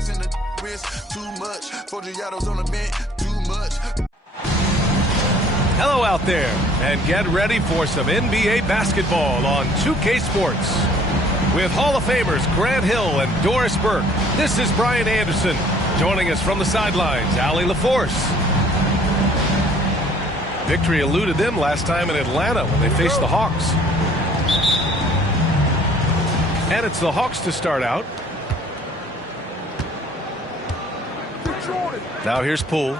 rocks in the wrist, too much. 4 Giottos on the bench, too much. Hello out there, and get ready for some NBA basketball on 2K Sports. With Hall of Famers Grant Hill and Doris Burke, this is Brian Anderson. Joining us from the sidelines, Allie LaForce. Victory eluded them last time in Atlanta when they faced the Hawks. And it's the Hawks to start out. Now here's Poole.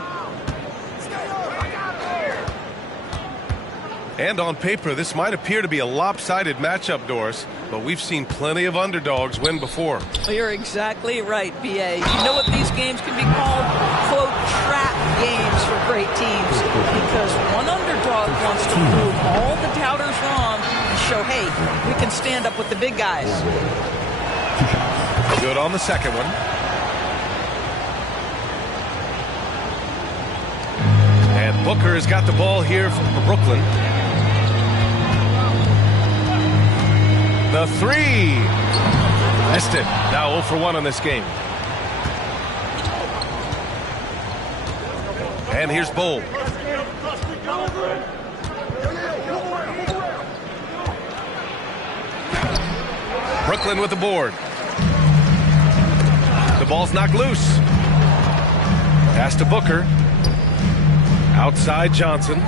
And on paper, this might appear to be a lopsided matchup, Doris, but we've seen plenty of underdogs win before. Well, you're exactly right, B.A. You know what these games can be called? Quote, trap games for great teams, because one underdog wants to prove all the doubters wrong and show, hey, we can stand up with the big guys. Good on the second one. And Booker has got the ball here for Brooklyn. The three. Missed it. Now 0 for 1 on this game. And here's Bull. Brooklyn with the board. The ball's knocked loose. Pass to Booker. Outside Johnson.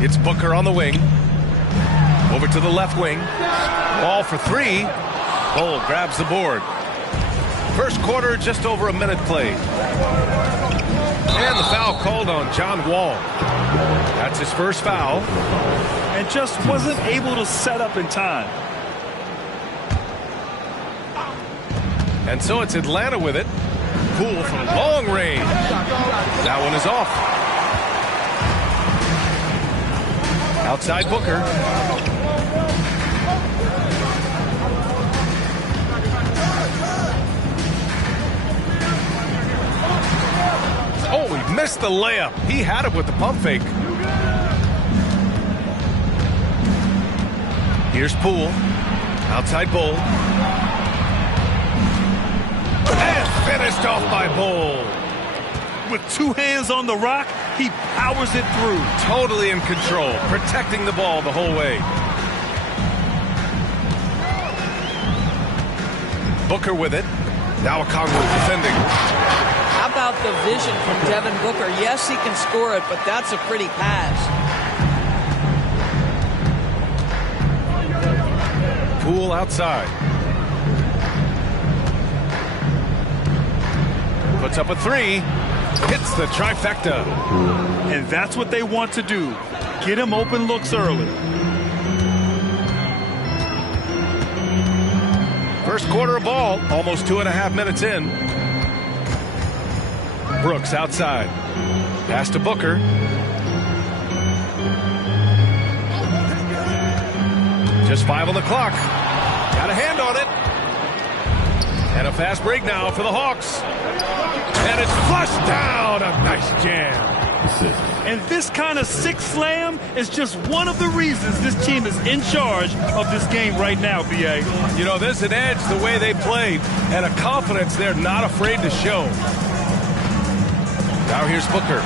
It's Booker on the wing. Over to the left wing. Ball for three. Bull grabs the board. First quarter, just over a minute played. And the foul called on John Wall. That's his first foul. And just wasn't able to set up in time. And so it's Atlanta with it. Poole from long range. That one is off. Outside Booker. Oh, he missed the layup. He had it with the pump fake. Here's Poole. Outside Bull. And finished off by Bull. With two hands on the rock, he powers it through. Totally in control, protecting the ball the whole way. Booker with it. Now Okongwu defending. How about the vision from Devin Booker? Yes, he can score it, but that's a pretty pass. Poole outside. Puts up a three. Hits the trifecta. And that's what they want to do. Get him open looks early. First quarter of ball, almost 2.5 minutes in. Brooks outside. Pass to Booker. Just 5 on the clock. Got a hand on it. And a fast break now for the Hawks. And it's flushed down. A nice jam. And this kind of sick slam is just one of the reasons this team is in charge of this game right now, B.A. You know, there's an edge the way they played and a confidence they're not afraid to show. Now here's Booker.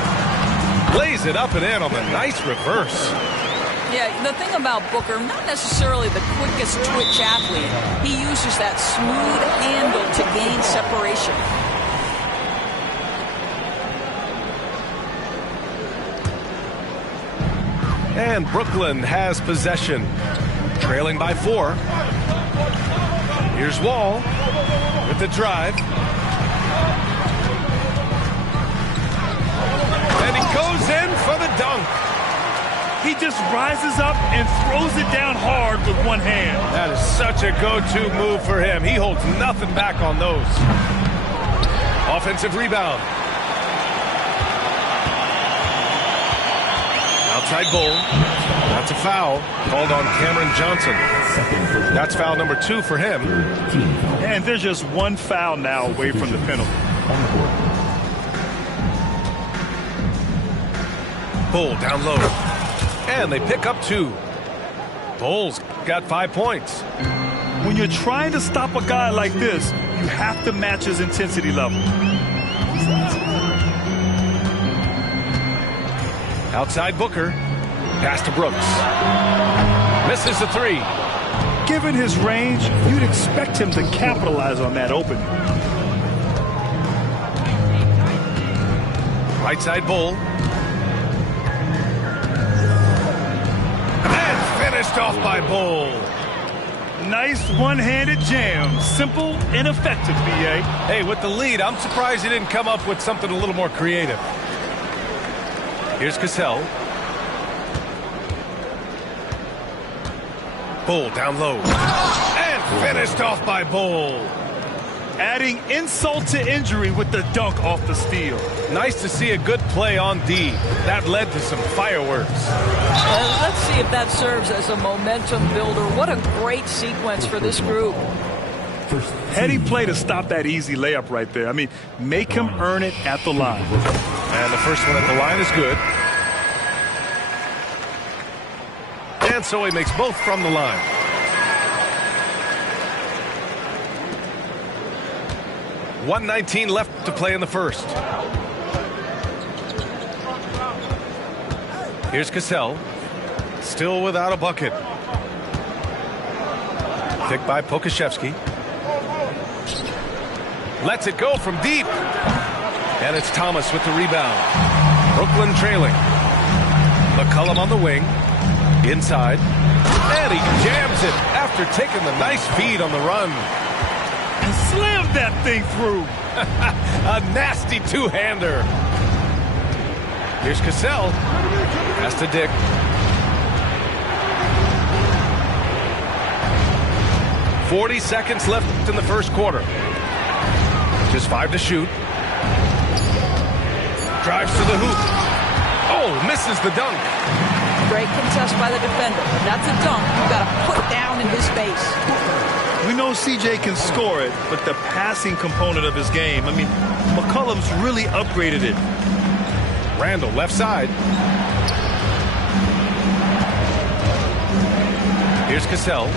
Lays it up and in on the nice reverse. Yeah, the thing about Booker, not necessarily the quickest twitch athlete. He uses that smooth handle to gain separation. And Brooklyn has possession, trailing by 4. Here's Wall with the drive. And he goes in for the dunk. He just rises up and throws it down hard with one hand. That is such a go-to move for him. He holds nothing back on those. Offensive rebound. Outside Bull. That's a foul called on Cameron Johnson. That's foul number 2 for him. And there's just one foul now away from the penalty. Bull down low. And they pick up 2. Bull's got 5 points. when you're trying to stop a guy like this, you have to match his intensity level. Outside Booker. Pass to Brooks. Misses the three. Given his range, you'd expect him to capitalize on that opening. Right side Bull. And finished off by Bull. Nice one-handed jam. Simple and effective, B.A. Hey, with the lead, I'm surprised he didn't come up with something a little more creative. Here's Cassell. Bull down low. And finished off by Bull. Adding insult to injury with the dunk off the steal. Nice to see a good play on D. That led to some fireworks. Let's see if that serves as a momentum builder. What a great sequence for this group. Heady play to stop that easy layup right there. I mean, make him earn it at the line. And the first one at the line is good. And so he makes both from the line. .119 left to play in the first. Here's Cassell. Still without a bucket. Picked by Pokashevsky. Lets it go from deep. And it's Thomas with the rebound. Brooklyn trailing. McCollum on the wing. Inside. And he jams it after taking the nice feed on the run. And slammed that thing through. A nasty two-hander. Here's Cassell. Pass to Dick. .40 seconds left in the first quarter. Just 5 to shoot. Drives to the hoop. Oh, misses the dunk. Great contest by the defender. That's a dunk you got to put down in his face. We know CJ can score it, but the passing component of his game, I mean, McCollum's really upgraded it. Randall, left side. Here's Cassell.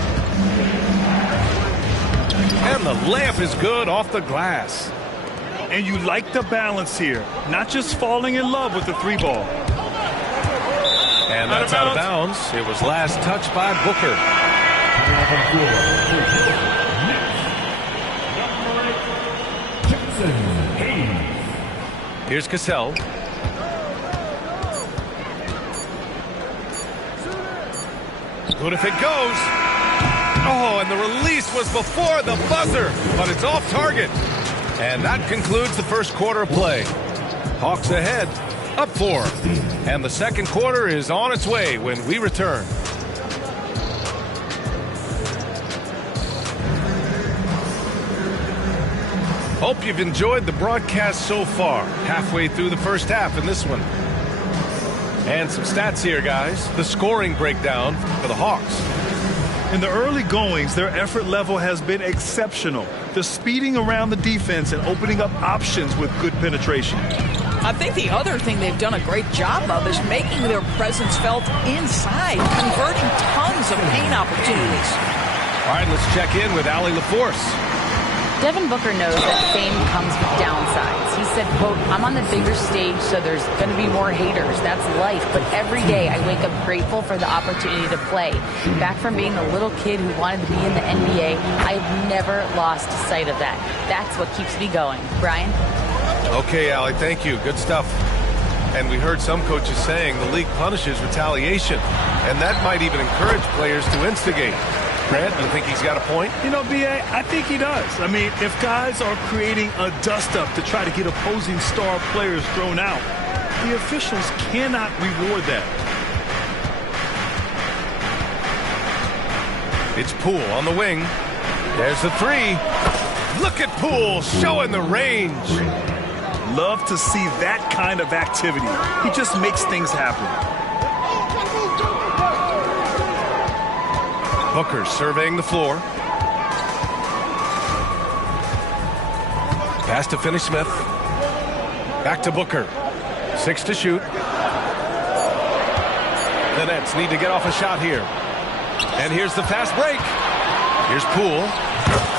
And the layup is good off the glass. And you like the balance here, not just falling in love with the three ball. And that's out of bounds. It was last touched by Booker. Here's Cassell. Good if it goes. Oh, and the release was before the buzzer, but it's off target. And that concludes the first quarter of play. Hawks ahead, up 4. And the second quarter is on its way when we return. Hope you've enjoyed the broadcast so far. Halfway through the first half in this one. And some stats here, guys. The scoring breakdown for the Hawks. In the early goings, their effort level has been exceptional. They're speeding around the defense and opening up options with good penetration. I think the other thing they've done a great job of is making their presence felt inside, converting tons of paint opportunities. All right, let's check in with Allie LaForce. Devin Booker knows that fame comes with downsides. He said, quote, "I'm on the bigger stage, so there's going to be more haters. That's life. But every day I wake up grateful for the opportunity to play. Back from being a little kid who wanted to be in the NBA, I've never lost sight of that. That's what keeps me going." Brian? Okay, Allie, thank you. Good stuff. And we heard some coaches saying the league punishes retaliation, and that might even encourage players to instigate. Grant, you think he's got a point? You know, B.A., I think he does. I mean, if guys are creating a dust-up to try to get opposing star players thrown out, the officials cannot reward that. It's Poole on the wing. There's the three. Look at Poole showing the range. Love to see that kind of activity. He just makes things happen. Booker surveying the floor. Pass to Finney-Smith. Back to Booker. 6 to shoot. The Nets need to get off a shot here. And here's the fast break. Here's Poole.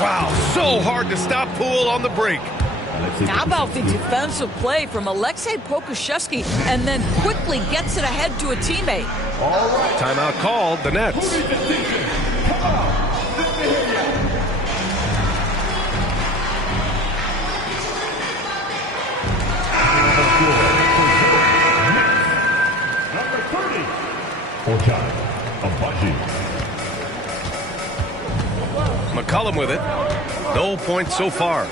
Wow, so hard to stop Poole on the break. How about the defensive play from Aleksej Pokusevski and then quickly gets it ahead to a teammate? Timeout called, the Nets. Number 30, McCollum with it. No points so far.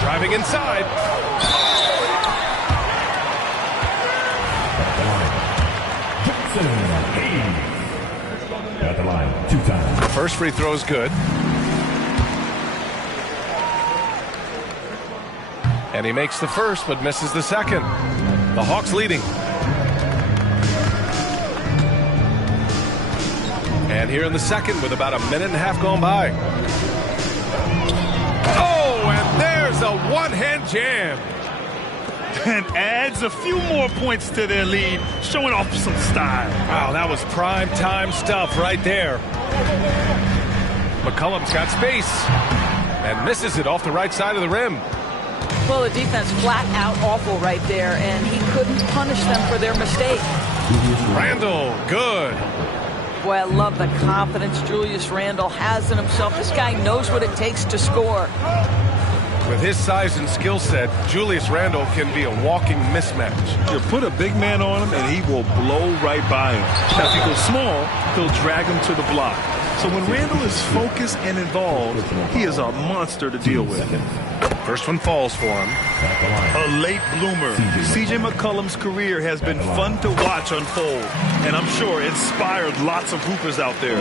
Driving inside. At the line, 2 times. First free throw is good. And he makes the first, but misses the second. The Hawks leading. And here in the second with about a minute and a half gone by. Oh, and there's a one-hand jam. And adds a few more points to their lead, showing off some style. Wow, that was prime time stuff right there. McCollum's got space and misses it off the right side of the rim. Well, the defense flat out awful right there, and he couldn't punish them for their mistake. Randle, good. Boy, I love the confidence Julius Randle has in himself. This guy knows what it takes to score. With his size and skill set, Julius Randle can be a walking mismatch. You put a big man on him, and he will blow right by him. Now, if he goes small, he'll drag him to the block. So when Randle is focused and involved, he is a monster to deal with. First one falls for him. A late bloomer. C.J. McCollum's career has been fun to watch unfold, and I'm sure inspired lots of hoopers out there.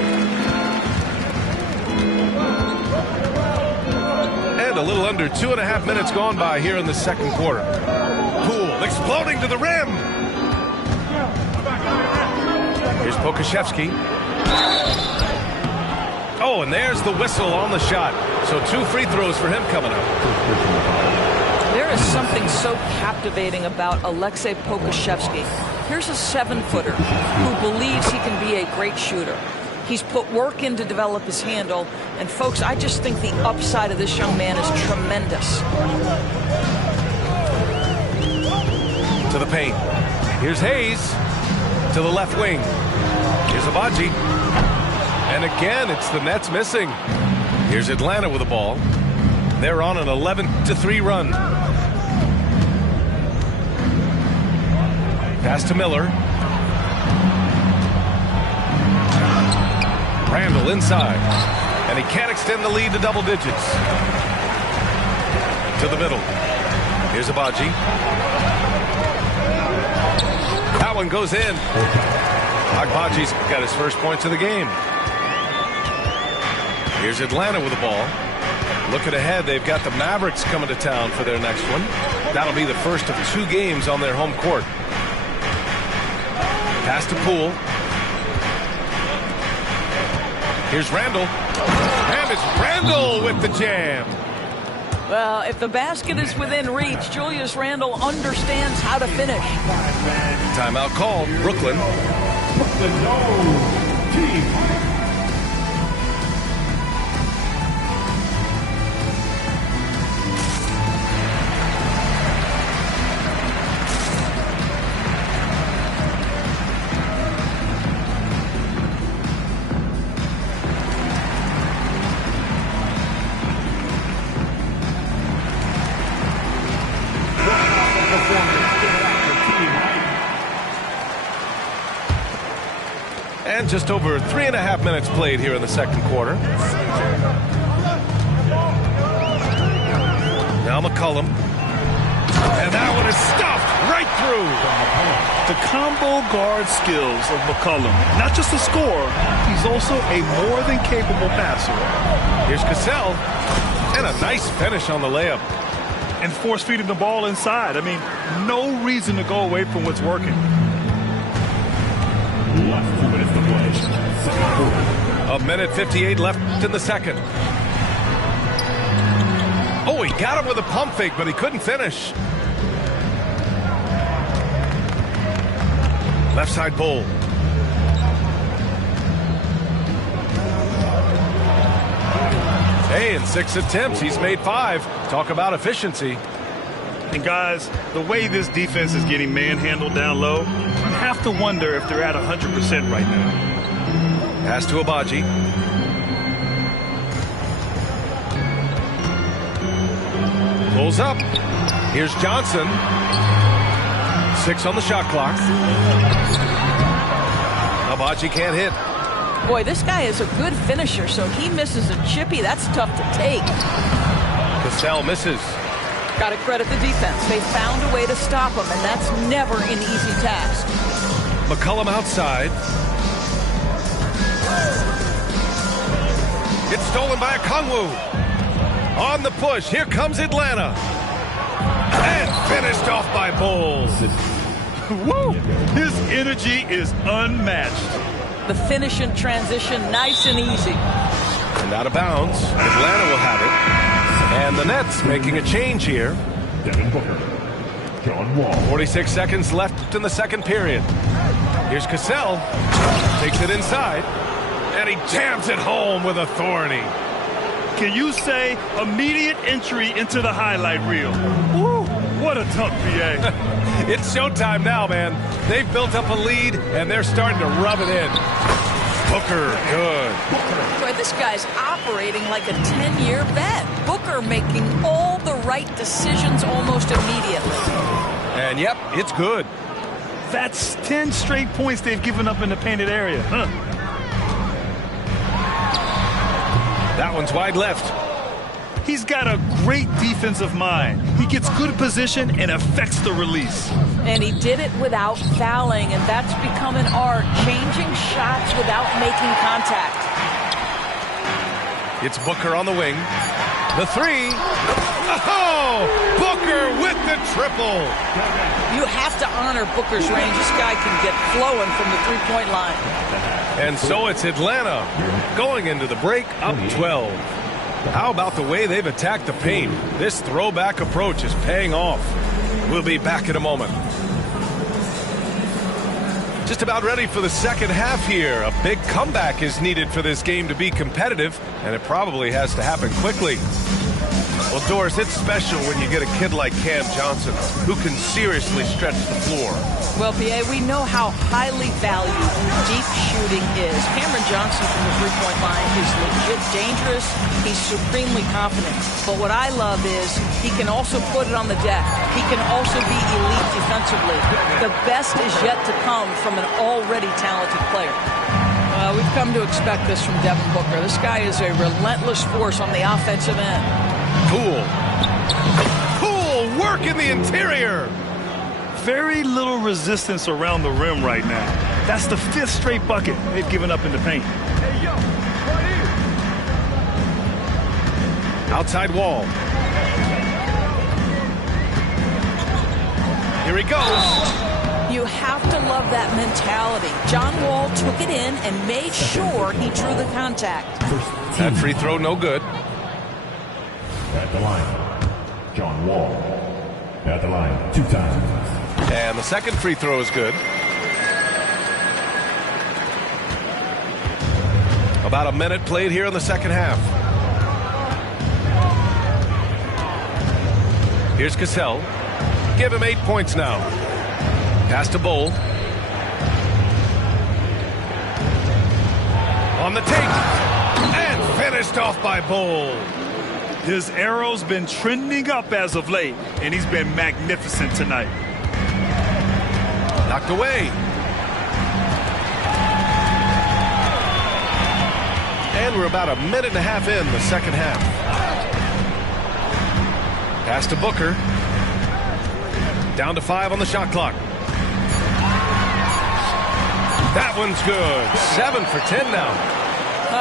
And a little under 2.5 minutes gone by here in the second quarter. Poole exploding to the rim. Here's Pokusevski. Oh, and there's the whistle on the shot. So 2 free throws for him coming up. There is something so captivating about Aleksej Pokusevski. Here's a 7-footer who believes he can be a great shooter. He's put work in to develop his handle. And, folks, I just think the upside of this young man is tremendous. To the paint. Here's Hayes. To the left wing. Here's Abaji. And again, it's the Nets missing. Here's Atlanta with the ball. They're on an 11-3 run. Pass to Miller. Randle inside. And he can't extend the lead to double digits. To the middle. Here's Abaji. That one goes in. Agbaji's got his first points of the game. Here's Atlanta with the ball. Looking ahead, they've got the Mavericks coming to town for their next one. That'll be the first of 2 games on their home court. Pass to Poole. Here's Randle. And it's Randle with the jam. Well, if the basket is within reach, Julius Randle understands how to finish. Timeout called. Brooklyn. And just over 3.5 minutes played here in the second quarter. Now McCollum. And that one is stuffed right through. The combo guard skills of McCollum. Not just a scorer, he's also a more than capable passer. Here's Cassell. And a nice finish on the layup. And force feeding the ball inside. I mean, no reason to go away from what's working. Last 2 minutes to play. Second quarter. 1:58 left in the second. Oh, he got him with a pump fake, but he couldn't finish. Left side Bull. Okay, in 6 attempts, he's made 5. Talk about efficiency. And guys, the way this defense is getting manhandled down low, I have to wonder if they're at 100% right now. Pass to Abaji. Pulls up. Here's Johnson. 6 on the shot clock. Abaji can't hit. Boy, this guy is a good finisher, so he misses a chippy. That's tough to take. Cassell misses. Got to credit the defense. They found a way to stop him, and that's never an easy task. McCollum outside. It's stolen by Okongwu. On the push, here comes Atlanta. And finished off by Bowles. Woo! His energy is unmatched. The finish and transition, nice and easy. And out of bounds, Atlanta will have it. And the Nets making a change here. Devin Booker. John Wall. 46 seconds left in the second period. Here's Cassell. Takes it inside. And he jams it home with authority. Can you say immediate entry into the highlight reel? Woo! What a tough PA. It's showtime now, man. They've built up a lead, and they're starting to rub it in. Booker, good. Boy, this guy's operating like a 10-year vet. Booker making all the right decisions almost immediately. And, yep, it's good. That's 10 straight points they've given up in the painted area. Huh? That one's wide left. He's got a great defensive mind. He gets good position and affects the release. And he did it without fouling, and that's become an art, changing shots without making contact. It's Booker on the wing. The 3. Oh! Booker with the triple. You have to honor Booker's range. This guy can get flowing from the three-point line. And so it's Atlanta going into the break up 12. How about the way they've attacked the paint? This throwback approach is paying off. We'll be back in a moment. Just about ready for the second half here. A big comeback is needed for this game to be competitive, and it probably has to happen quickly. Well, Doris, it's special when you get a kid like Cam Johnson who can seriously stretch the floor. Well, P.A., we know how highly valued deep shooting is. Cameron Johnson from the three-point line is legit dangerous. He's supremely confident. But what I love is he can also put it on the deck. He can also be elite defensively. The best is yet to come from an already talented player. We've come to expect this from Devin Booker. This guy is a relentless force on the offensive end. Cool work in the interior. Very little resistance around the rim right now. That's the 5th straight bucket they've given up in the paint. Hey, yo, right here. Outside Wall. Here he goes. You have to love that mentality. John Wall took it in and made sure he drew the contact. That free throw no good. At the line, John Wall. At the line 2 times. And the second free throw is good. About a minute played here in the second half. Here's Cassell. Give him 8 points now. Pass to Bowl. On the take. And finished off by Bowl. His arrow's been trending up as of late, and he's been magnificent tonight. Knocked away. And we're about a minute and a half in the second half. Pass to Booker. Down to 5 on the shot clock. That one's good. 7 for 10 now.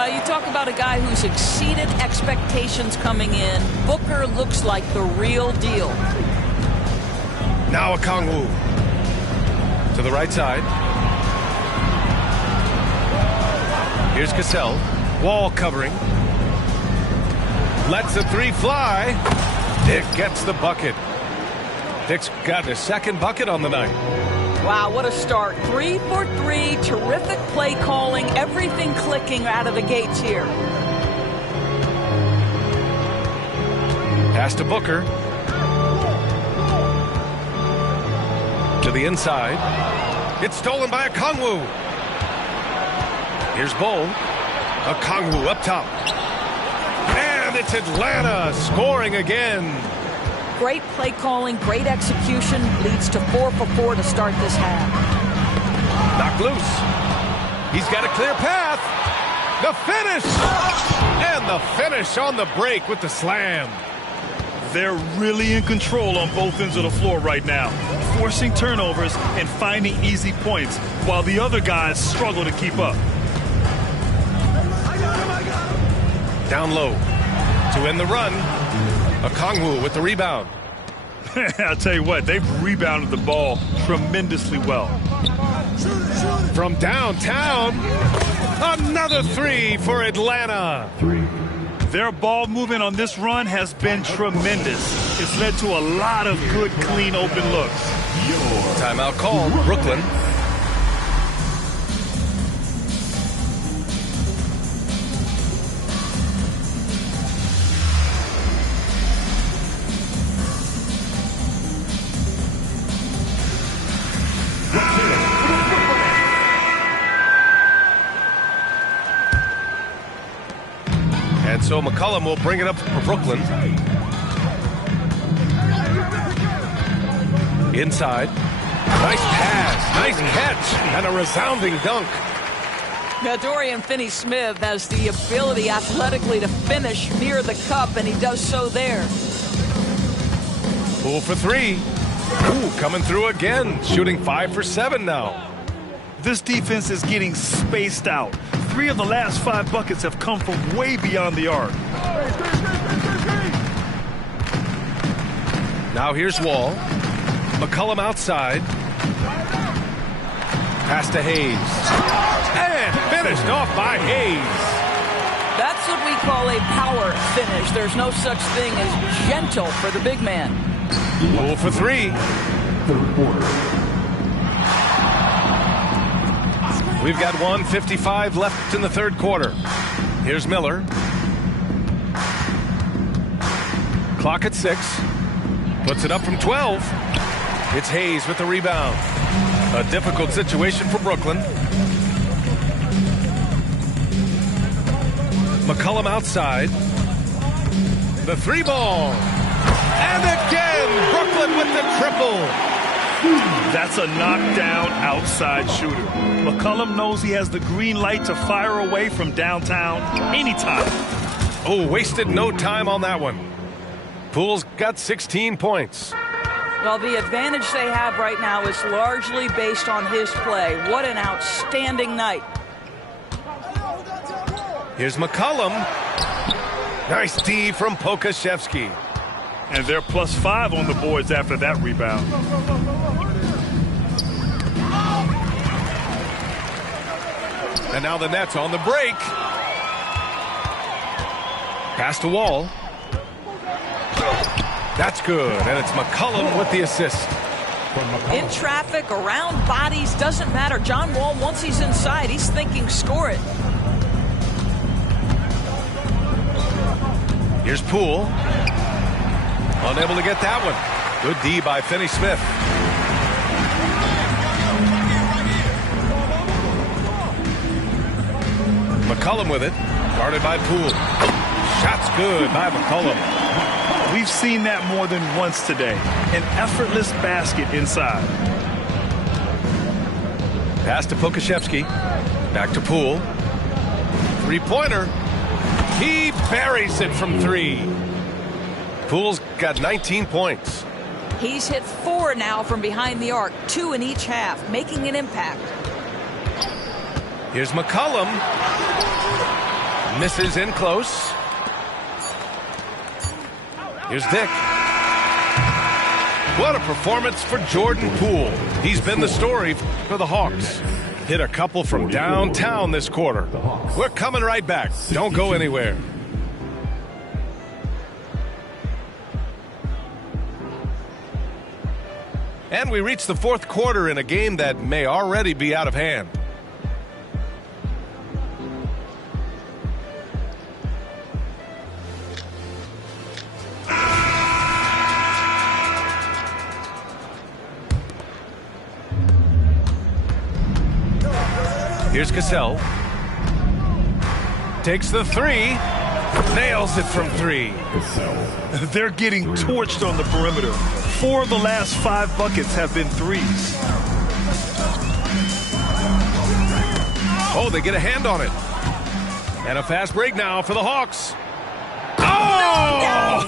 You talk about a guy who's exceeded expectations coming in. Booker looks like the real deal. Now Okongwu. To the right side. Here's Cassell. Wall covering. Lets the 3 fly. Dick gets the bucket. Dick's got his second bucket on the night. Wow, what a start. 3 for 3. Terrific play calling. Everything clicking out of the gates here. Pass to Booker. To the inside. It's stolen by Okongwu. Here's Bull. Okongwu up top. And it's Atlanta scoring again. Great play calling, great execution, leads to 4 for 4 to start this half. Knocked loose. He's got a clear path. The finish. And the finish on the break with the slam. They're really in control on both ends of the floor right now, forcing turnovers and finding easy points while the other guys struggle to keep up. Down low to end the run. Okongwu with the rebound. I'll tell you what, they've rebounded the ball tremendously well. From downtown, another three for Atlanta. Their ball movement on this run has been tremendous. It's led to a lot of good, clean, open looks. Timeout called, Brooklyn. And so McCollum will bring it up for Brooklyn. Inside. Nice pass, nice catch, and a resounding dunk. Now, Dorian Finney-Smith has the ability athletically to finish near the cup, and he does so there. Poole for three. Ooh, coming through again, shooting 5 for 7 now. This defense is getting spaced out. 3 of the last 5 buckets have come from way beyond the arc. Now here's Wall. McCollum outside. Pass to Hayes. And finished off by Hayes. That's what we call a power finish. There's no such thing as gentle for the big man. Poole for three. Third quarter. We've got 1:55 left in the third quarter. Here's Miller. Clock at 6. Puts it up from 12. It's Hayes with the rebound. A difficult situation for Brooklyn. McCollum outside. The three ball. And again, Brooklyn with the triple. That's a knockdown outside shooter. McCollum knows he has the green light to fire away from downtown anytime. Oh, wasted no time on that one. Poole's got 16 points. Well, the advantage they have right now is largely based on his play. What an outstanding night. Here's McCollum. Nice D from Pokashevsky. And they're +5 on the boards after that rebound. And now the Nets on the break. Pass to Wall. That's good, and it's McCollum with the assist. In traffic, around bodies, doesn't matter. John Wall, once he's inside, he's thinking score it. Here's Poole. Unable to get that one. Good D by Finney-Smith. McCollum with it. Guarded by Poole. Shot's good by McCollum. We've seen that more than once today. An effortless basket inside. Pass to Pokashevsky. Back to Poole. Three-pointer. He buries it from 3. Poole's got 19 points. He's hit 4 now from behind the arc, 2 in each half, making an impact. Here's McCollum. Misses in close. Here's Dick. What a performance for Jordan Poole. He's been the story for the Hawks. Hit a couple from downtown this quarter. We're coming right back. Don't go anywhere. And we reach the fourth quarter in a game that may already be out of hand. Here's Cassell. Takes the three. Nails it from three. They're getting torched on the perimeter. 4 of the last 5 buckets have been threes. Oh, they get a hand on it. And a fast break now for the Hawks. Oh!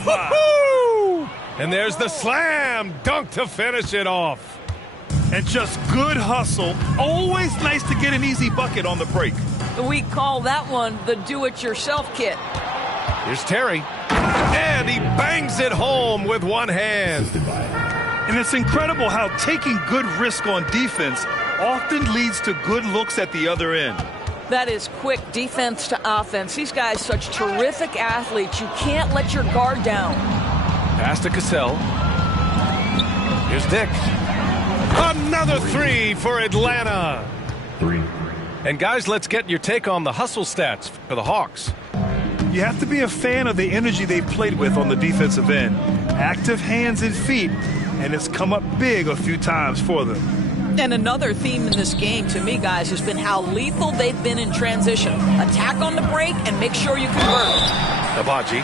And there's the slam dunk to finish it off. And just good hustle. Always nice to get an easy bucket on the break. We call that one the do-it-yourself kit. Here's Terry. And he bangs it home with one hand. And it's incredible how taking good risk on defense often leads to good looks at the other end. That is quick defense to offense. These guys such terrific athletes. You can't let your guard down. Pass to Cassell. Here's Dick. Another three for Atlanta. 3. And guys, let's get your take on the hustle stats for the Hawks. You have to be a fan of the energy they've played with on the defensive end. Active hands and feet, and it's come up big a few times for them. And another theme in this game to me, guys, has been how lethal they've been in transition. Attack on the break and make sure you convert. Abaji.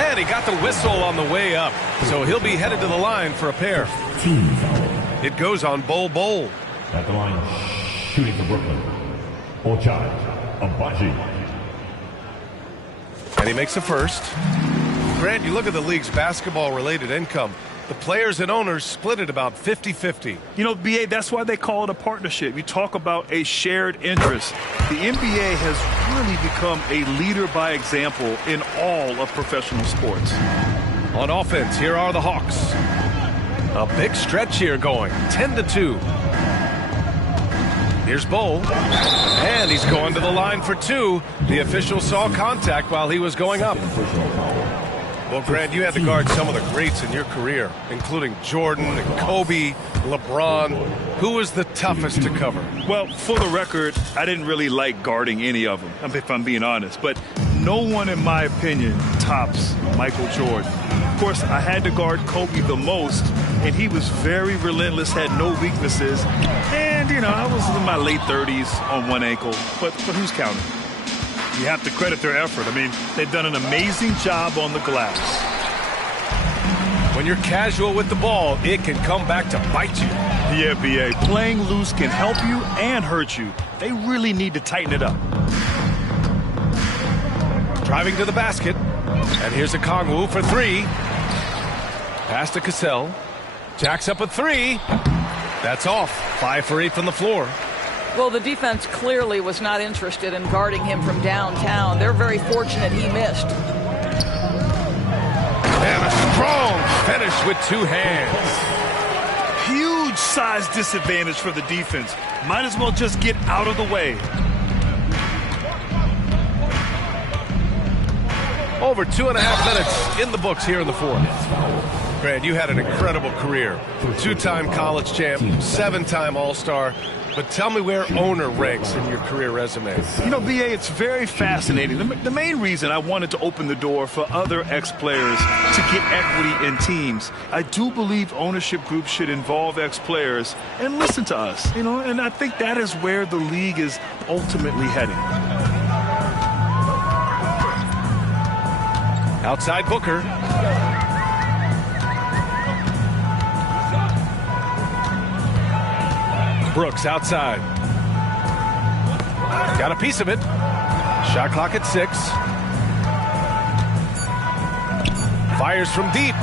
And he got the whistle on the way up, so he'll be headed to the line for a pair. Team foul. It goes on Bol. At the line, shooting for Brooklyn. Ochai, Abaji. And he makes the first. Grant, you look at the league's basketball-related income. The players and owners split it about 50-50. You know, BA, that's why they call it a partnership. You talk about a shared interest. The NBA has really become a leader by example in all of professional sports. On offense, here are the Hawks. A big stretch here going, 10-2. Here's Bol. And he's going to the line for 2. The official saw contact while he was going up. Well, Grant, you had to guard some of the greats in your career, including Jordan and Kobe, LeBron. Who was the toughest to cover? Well, for the record, I didn't really like guarding any of them, if I'm being honest. But no one, in my opinion, tops Michael Jordan. Of course, I had to guard Kobe the most, and he was very relentless, had no weaknesses. And, you know, I was in my late 30s on one ankle, but who's counting? You have to credit their effort. I mean, they've done an amazing job on the glass. When you're casual with the ball, it can come back to bite you. Yeah, BA. Playing loose can help you and hurt you. They really need to tighten it up. Driving to the basket. And here's a Kongwu for 3. Pass to Cassell. Jacks up a 3. That's off. 5 for 8 from the floor. Well, the defense clearly was not interested in guarding him from downtown. They're very fortunate he missed. And a strong finish with 2 hands. Huge size disadvantage for the defense. Might as well just get out of the way. Over 2.5 minutes in the books here in the fourth. Grant, you had an incredible career. 2-time college champ, 7-time All-Star. But tell me where owner ranks in your career resume. You know, BA, it's very fascinating. The main reason I wanted to open the door for other ex-players to get equity in teams. I do believe ownership groups should involve ex-players and listen to us, you know, and I think that is where the league is ultimately heading. Outside Booker. Brooks outside. Got a piece of it. Shot clock at 6. Fires from deep.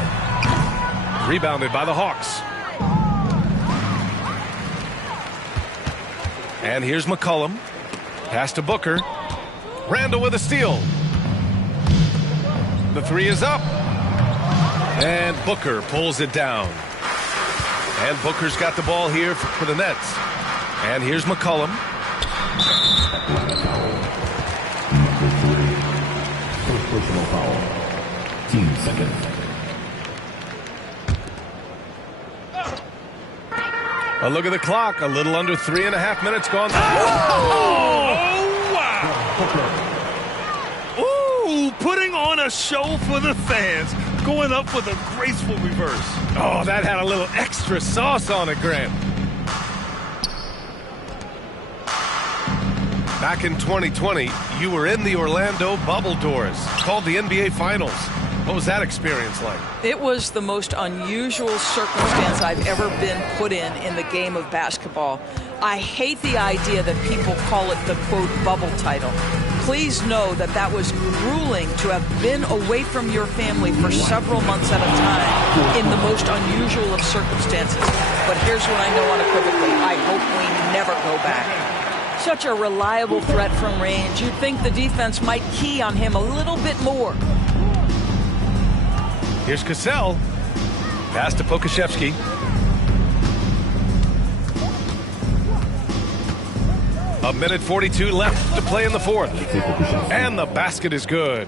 Rebounded by the Hawks. And here's McCollum. Pass to Booker. Randall with a steal. The 3 is up. And Booker pulls it down. And Booker's got the ball here for the Nets. And here's McCollum. Number 3. First personal foul. Team second. A look at the clock. A little under 3.5 minutes gone. Oh, wow. Ooh, putting on a show for the fans. Going up with a graceful reverse. Oh, that had a little extra sauce on it, Grant. Back in 2020, you were in the Orlando bubble doors, called the NBA Finals. What was that experience like? It was the most unusual circumstance I've ever been put in the game of basketball. I hate the idea that people call it the, quote, bubble title. Please know that that was grueling to have been away from your family for several months at a time in the most unusual of circumstances. But here's what I know unequivocally. I hope we never go back. Such a reliable threat from range. You'd think the defense might key on him a little bit more. Here's Cassell. Pass to Pokashevsky. A minute 42 left to play in the fourth. And the basket is good.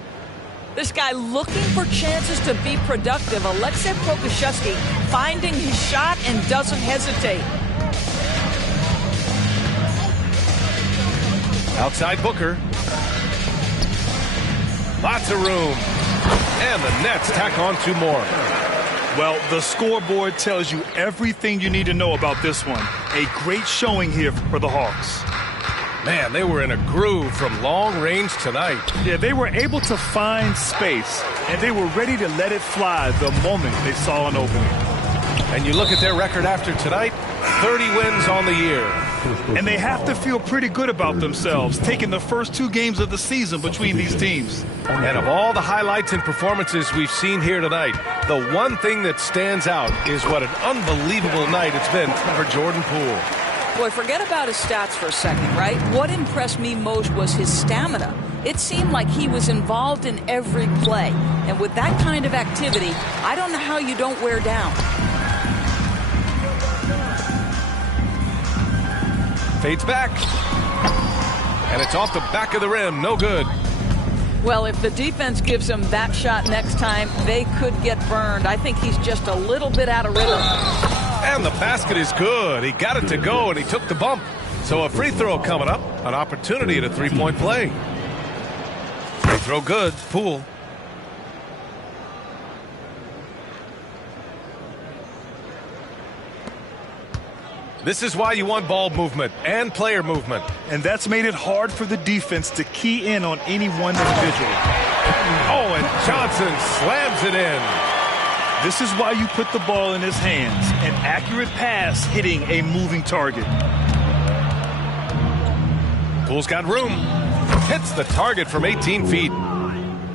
This guy looking for chances to be productive. Alexei Pokashevsky finding his shot and doesn't hesitate. Outside Booker. Lots of room. And the Nets tack on 2 more. Well, the scoreboard tells you everything you need to know about this one. A great showing here for the Hawks. Man, they were in a groove from long range tonight. Yeah, they were able to find space, and they were ready to let it fly the moment they saw an opening. And you look at their record after tonight, 30 wins on the year. And they have to feel pretty good about themselves, taking the first 2 games of the season between these teams. And of all the highlights and performances we've seen here tonight, the one thing that stands out is what an unbelievable night it's been for Jordan Poole. Boy, forget about his stats for a second, right? What impressed me most was his stamina. It seemed like he was involved in every play. And with that kind of activity, I don't know how you don't wear down. Fades back. And it's off the back of the rim. No good. Well, if the defense gives him that shot next time, they could get burned. I think he's just a little bit out of rhythm. And the basket is good. He got it to go, and he took the bump. So a free throw coming up. An opportunity at a 3-point play. Free throw good. Poole. This is why you want ball movement and player movement. And that's made it hard for the defense to key in on any one individual. Oh, and Johnson slams it in. This is why you put the ball in his hands. An accurate pass hitting a moving target. Poole's got room. Hits the target from 18 feet.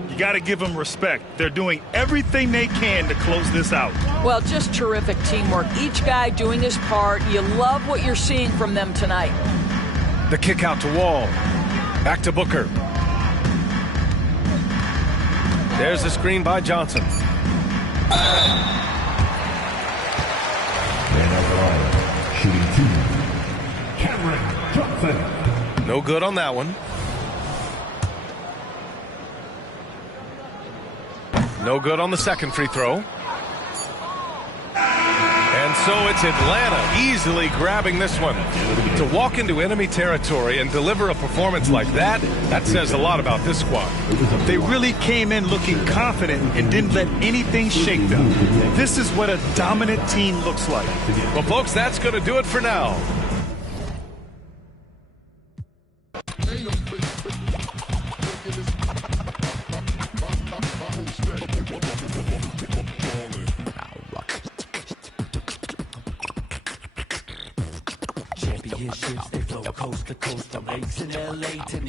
You got to give them respect. They're doing everything they can to close this out. Well, just terrific teamwork. Each guy doing his part. You love what you're seeing from them tonight. The kick out to Wall. Back to Booker. There's the screen by Johnson. And at the line, shooting 2, Cameron Johnson. No good on that one. No good on the second free throw. And so it's Atlanta easily grabbing this one. To walk into enemy territory and deliver a performance like that, that says a lot about this squad. They really came in looking confident and didn't let anything shake them. This is what a dominant team looks like. Well, folks, that's going to do it for now. Championships, they flow coast to coast. I'm in LA to